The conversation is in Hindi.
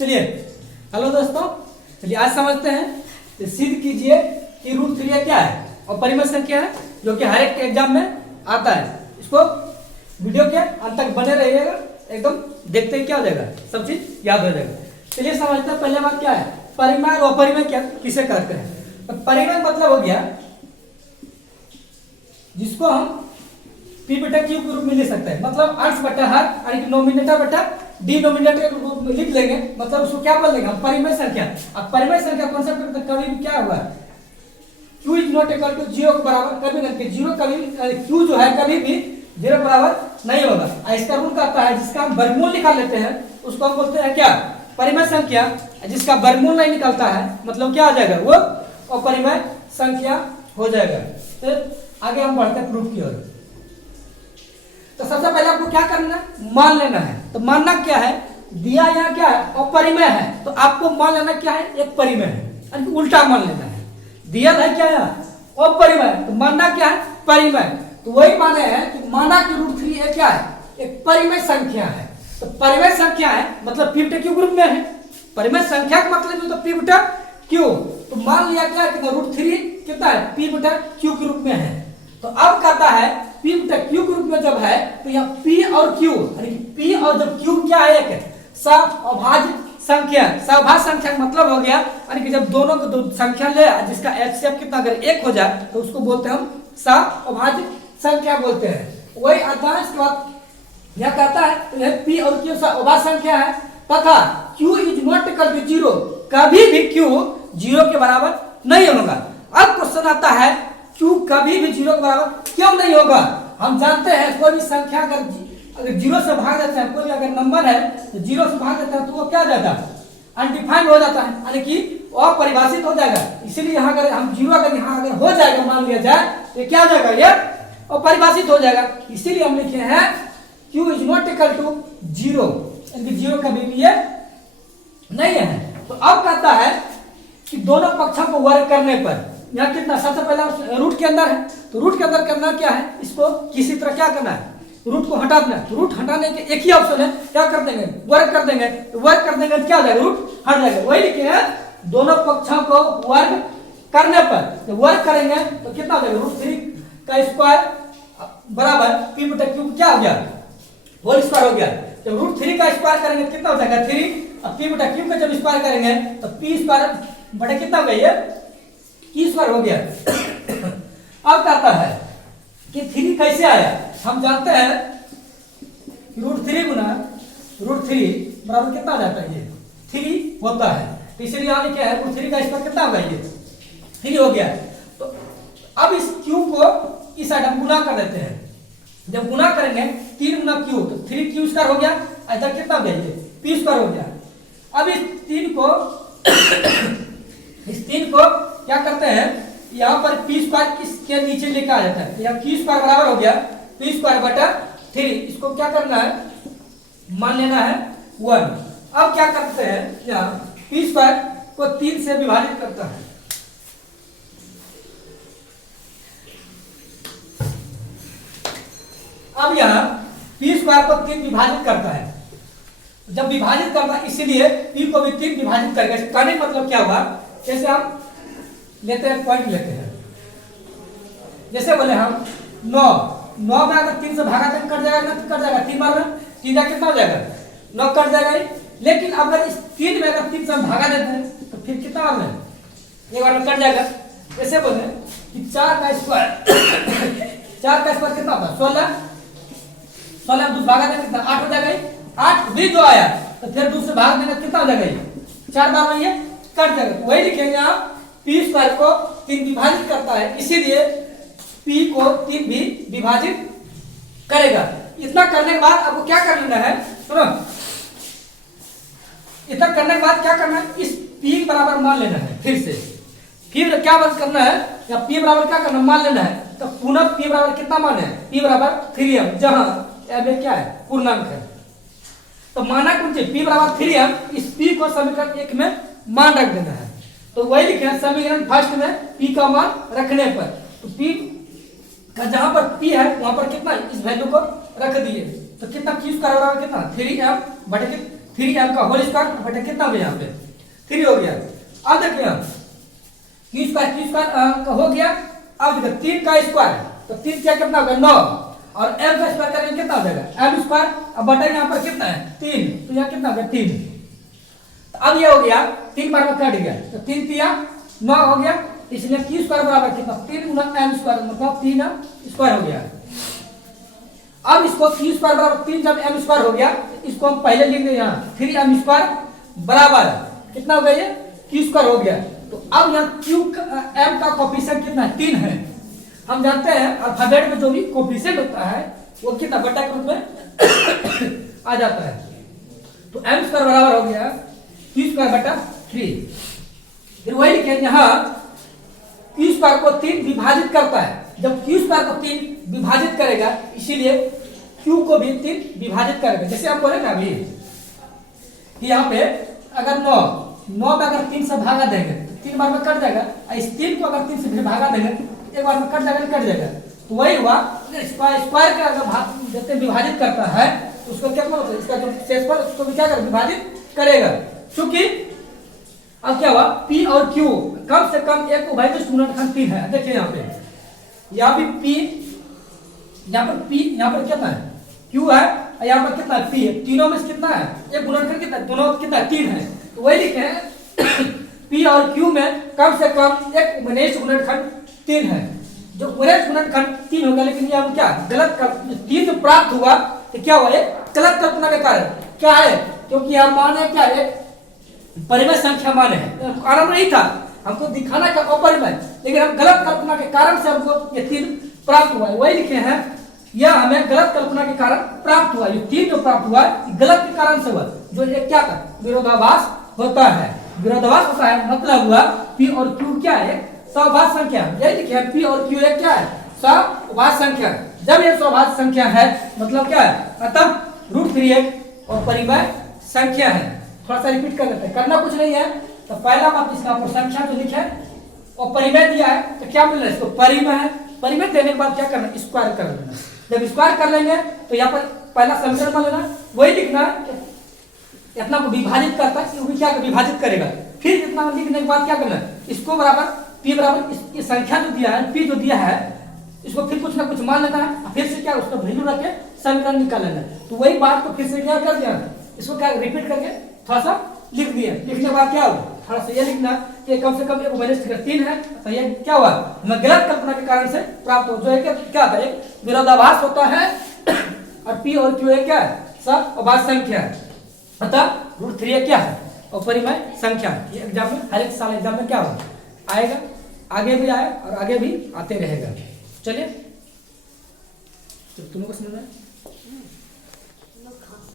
चलिए हेलो दोस्तों, चलिए आज समझते हैं। तो सिद्ध कीजिए कि रूट 3 क्या है और परिमेय संख्या है जो कि हर एक एग्जाम में आता है। इसको वीडियो के अंत तक बने रहिएगा, एकदम देखते ही क्या हो जाएगा, सब चीज याद हो जाएगा। चलिए समझते हैं। पहले बात क्या है, परिमेय और अपरिमेय क्या किसे कहते हैं। तो परिमेय मतलब हो गया जिसको हम पी बटा क्यू के रूप में ले सकते हैं, मतलब अंश बटा हर यानी कि नोमिनेटर बटा डिनोमिनेटर के रूप में लिख लेंगे। मतलब उसको क्या बोल देंगे हम, परिमेय संख्या। अब परिमेय संख्या कॉन्सेप्ट में कभी भी क्या हुआ, q is not equal to 0 के बराबर कभी नहीं, जीरो कभी q जो है कभी भी 0 के बराबर नहीं होगा। इसका रूल कहता है जिसका हम वर्गमूल निकाल लेते हैं उसको हम बोलते हैं क्या, परिमेय संख्या। जिसका वर्गमूल नहीं निकलता है मतलब क्या आ जाएगा, वो अपरिमेय संख्या हो जाएगा। तो आगे हम बढ़ते हैं प्रूफ की ओर। तो सबसे पहले आपको क्या करना है, मान लेना है। तो मानना क्या है, दिया यहाँ क्या है, अपरिमेय है, तो आपको मान लेना क्या है, एक परिमेय है, यानी उल्टा मान लेना है। दिया है क्या यहाँ अपरिमेय, तो मानना क्या है, परिमेय। तो वही माने हैं कि माना कि रूट 3 क्या है, एक परिमेय संख्या है। तो परिमेय संख्या है मतलब पी बटा क्यू ग्रुप में है। परिमेय संख्या का मतलब तो पी बटा क्यू। तो मान लिया क्या कि रूट 3 कितना है, पी बटा क्यू के रूप में है। तो अब कहता है पी बटा क्यू के रूप में जब है तो यहाँ पी और क्यू यानी कि पी और जब क्यू क्या है, एक सअभाज्य संख्या। सअभाज्य संख्या का मतलब हो गया यानी कि जब दोनों को दो संख्या ले जिसका एचसीएफ कितना अगर 1 हो जाए तो उसको बोलते हैं हम सअभाज्य संख्या बोलते हैं। वही आता है। इसके बाद यह कहता है तो यह पी और क्यू सअभाज्य संख्या है तथा Q is not equal to 0, कभी भी क्यू 0 के बराबर नहीं होगा। अब क्वेश्चन आता है क्यू कभी भी 0 के बराबर क्यों नहीं होगा। हम जानते हैं कोई भी संख्या अगर 0 से भाग देते हैं, कोई अगर नंबर है तो 0 से भाग देते हैं तो वो क्या हो जाता है, अनडिफाइंड हो जाता है, यानी कि अपरिभाषित हो जाएगा। इसीलिए यहाँ अगर हम 0 अगर यहाँ अगर हो जाएगा मान लिया जाए तो क्या हो जाएगा, ये अपरिभाषित हो जाएगा। इसीलिए हम लिखे हैं Q is not equal to 0, यानी कि 0 कभी भी ये नहीं है। तो अब कहता है कि दोनों पक्षों को वर्ग करने पर यहाँ कितना, सबसे पहले रूट के अंदर है तो रूट के अंदर करना क्या है, इसको किसी तरह क्या करना है, रूट को हटा देना है। तो रूट हटाने के एक ही ऑप्शन है, क्या कर देंगे, वर्ग कर देंगे। तो वर्ग कर देंगे तो क्या हो जाएगा, रूट हट जाएगा। वही लिखे हैं दोनों पक्षों को वर्ग करने पर, तो वर्ग करेंगे तो कितना हो जाएगा, रूट 3 का स्क्वायर बराबर पी बटा क्यू क्या हो गया, होल स्क्वायर हो गया। जब रूट 3 का स्क्वायर करेंगे कितना हो जाएगा 3, अब पी बटा क्यू का जब स्क्वायर करेंगे तो पी स्क्वायर बटा कितना हो गया, ये की स्क्वायर हो गया। अब कहता है कि 3 कैसे आया, हम जानते हैं रूट 3 गुना रूट 3 बराबर कितना आ जाता है, ये 3 होता है। तो इसलिए यहाँ लिखे है रूट 3 का स्क्वायर कितना होगा, ये 3 हो गया। तो अब इस क्यू को इस साइड हम गुना कर देते हैं। जब गुना करेंगे 3 गुना क्यू तो 3 क्यू स्क्वायर हो गया, इधर कितना हो गया, ये पी स्क्वायर हो गया। अब इस 3 को क्या करते हैं, यहाँ पर पी स्क्वायर इसके नीचे लेकर आ जाता है। तो यहाँ क्यू स्क्वायर बराबर हो गया पी स्क्वायर बटा 3। इसको क्या करना है, मान लेना है 1। अब क्या करते हैं, यहाँ पी स्क्वायर को 3 से विभाजित करता है। अब यहाँ पी स्क्वायर को 3 विभाजित करता है। जब विभाजित करता है इसीलिए पी को भी 3 विभाजित करेगा। कहने का मतलब क्या हुआ, जैसे हम लेते हैं पॉइंट लेते हैं, जैसे बोले हम 9 में अगर 3 से भागा तो कट जाएगा, ना कट जाएगा, 3 बार में 3 कितना हो जाएगा, 9 कट जाएगा। लेकिन अगर इस 3 में अगर 3 से हम भागा देते हैं तो फिर कितना बार में, एक बार में कट जाएगा। जैसे बोले कि 4 का स्क्वायर 4 का स्क्वायर कितना होता है, 16 में 2 भागा देंगे कितना, 8 हो जाएगा। 8 भी 2 आया तो फिर 2 से भाग देना कितना हो जाएगा, 4 बार में ये कट जाएगा। वही लिखेंगे आप पी स्क्वायर को 3 विभाजित करता है, इसीलिए पी को 3 भी विभाजित करेगा। इतना करने के बाद आपको क्या कर लेना है, सुनो, इतना करने के बाद क्या करना है, इस पी बराबर मान लेना है। फिर से फिर क्या बस करना है, या पी बराबर क्या करना, मान लेना है। तो पुनः पी बराबर कितना मान है, पी बराबर 3m, जहां अब क्या है, पूर्णांक है। तो माना कौन सी, पी बराबर 3m, इस पी को समीकरण 1 में मान रख देना है। तो वही लिखे समीकरण फर्स्ट में पी का मान रखने पर, तो पी का जहां पर पी है वहां पर कितना, इस वैल्यू को रख दिए तो कितना क्यू स्क्वायर बराबर कितना 3m बटे 3m का होल स्क्वायर बटा कितना हो गया यहाँ पे 3 हो गया। अब देखिए हम क्यू स्क्वायर का हो गया। अब देखो 3 का स्क्वायर तो 3 क्या कितना होगा 9 और m का स्क्वायर करेंगे कितना हो जाएगा m स्क्वायर। अब बटा यहाँ पर कितना है 3 तो यहाँ कितना हो गया 3। तो अब ये हो गया 3 बार में कट गया तो 3 तिया 9 हो गया, इसलिए क्यू स्क्वायर बराबर कितना 3 गुना m स्क्वायर मतलब 3m स्क्वायर हो गया। अब इसको क्यू स्क्वायर बराबर 3 जब m स्क्वायर हो गया इसको हम पहले लिख दें यहाँ 3m स्क्वायर बराबर कितना हो गया ये क्यू स्क्वायर हो गया। तो अब यहाँ क्यू m का कोफिशिएंट कितना है 3 है। हम जानते हैं अल्फाबेट में जो भी कोफिशिएंट होता है वो कितना बटा के रूप में आ जाता है। तो m स्क्वायर बराबर हो गया क्यू स्क्वायर बटा 3। फिर वही लिखे यहाँ क्यू स्क्वायर को 3 विभाजित करता है। जब क्यू स्क्वायर को 3 विभाजित करेगा इसीलिए क्यू को भी 3 विभाजित करेगा। जैसे आप बोले ना अभी यहाँ पे अगर 9 में अगर 3 से भागा देंगे तो 3 बार में कट जाएगा, इस 3 को अगर 3 से भागा देंगे एक बार में कट जाएगा कट जाएगा। तो वही हुआ स्क्वायर का अगर भाग जैसे विभाजित करता है तो उसको क्या मतलब इसका जो शेषफल उसको भी क्या कर विभाजित करेगा। क्योंकि अब क्या हुआ P और Q कम से कम एक उभयनिष्ठ गुणनखंड 3 है। देखिए यहाँ पे यहाँ भी P यहाँ पर कितना है Q है और यहाँ पर कितना है P है। तीनों में से कितना है एक गुणनखंड कितना दोनों कितना 3 है। तो वही लिखे हैं P और Q में कम से कम एक उभयनिष्ठ गुणनखंड 3 है। जो उभयनिष्ठ गुणनखंड 3 होगा लेकिन यहाँ क्या गलत 3 जो प्राप्त हुआ तो क्या हुआ गलत कल्पना के कारण क्या है क्योंकि यहाँ मान है क्या है परिमेय संख्या मान है। कारण नहीं था हमको दिखाना का अपरिमेय लेकिन हम गलत कल्पना के कारण से हमको ये 3 प्राप्त हुआ है। वही लिखे हैं यह हमें गलत कल्पना के कारण प्राप्त हुआ। ये 3 जो प्राप्त हुआ गलत के कारण से हुआ जो ये क्या था विरोधाभास होता है। विरोधाभास होता है मतलब हुआ P और Q क्या है सहभाज्य संख्या। यही लिखे हैं P और Q एक क्या है सहभाज्य संख्या। जब ये सहभाज्य संख्या है मतलब क्या है अतः √3 और परिमेय संख्या है। थोड़ा सा रिपीट कर लेते हैं करना कुछ नहीं है। तो पहला बात इसका ऊपर संख्या जो लिखा है और परिमेय दिया है तो क्या मिल रहा है इसको परिमेय है। परिमेय देने के बाद क्या करना स्क्वायर कर लेना। जब स्क्वायर कर लेंगे तो यहाँ पर पहला समीकरण मान लेना वही लिखना इतना को विभाजित करता है वो क्या विभाजित करेगा। फिर इतना लिखने के बाद क्या करना इसको बराबर P बराबर इस संख्या जो दिया है P जो दिया है इसको फिर कुछ ना कुछ मान लेना है फिर से क्या उसका वैल्यू रख के समीकरण निकाल लेना। तो वही बात को फिर से क्या कर दिया इसको क्या रिपीट करके थोड़ा सा लिख दिया। लिखने के बाद क्या हुआ थोड़ा सा ये लिखना कि कम से कम एक उभयनिष्ठ 3 है। तो ये क्या हुआ गलत कल्पना के कारण से प्राप्त हो जो है क्या था एक विरोधाभास होता है और P और Q क्या है सहभाज्य संख्या है। अतः √3 क्या है और परिमेय संख्या। ये एग्जाम में हर एक साल एग्जाम में क्या होगा आएगा आगे भी आए और आगे भी आते रहेगा। चलिए तुम लोग को समझ में